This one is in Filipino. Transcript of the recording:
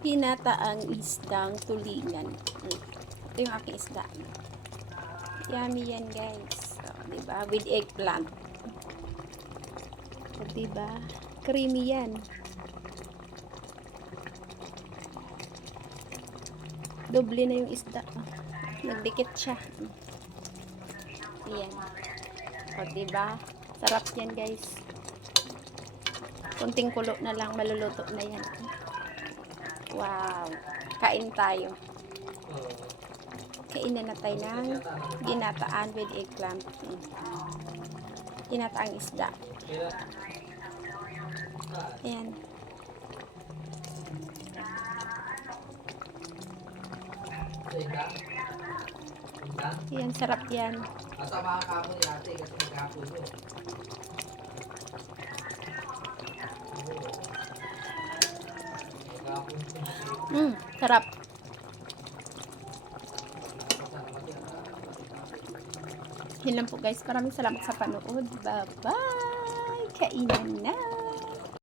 Ginataang isdang tulingan. Ito yung aking isda. Yummy yan, guys. So, diba? With eggplant. So, diba? Creamy yan. Doble na yung isda. Nagdikit siya. Ayan. So, diba? Sarap yan, guys. Kunting kulo na lang, maluluto na yan. Wow. Kain tayo. Kainan na tayo ng ginataan with eggplant. Ginataang isda. Ayan. Ayan, sarap yan. Masama ka mo ni ate kasi maghapon mo. Sarap. Yun lang po guys. Maraming salamat sa panood. Bye-bye. Kainan na.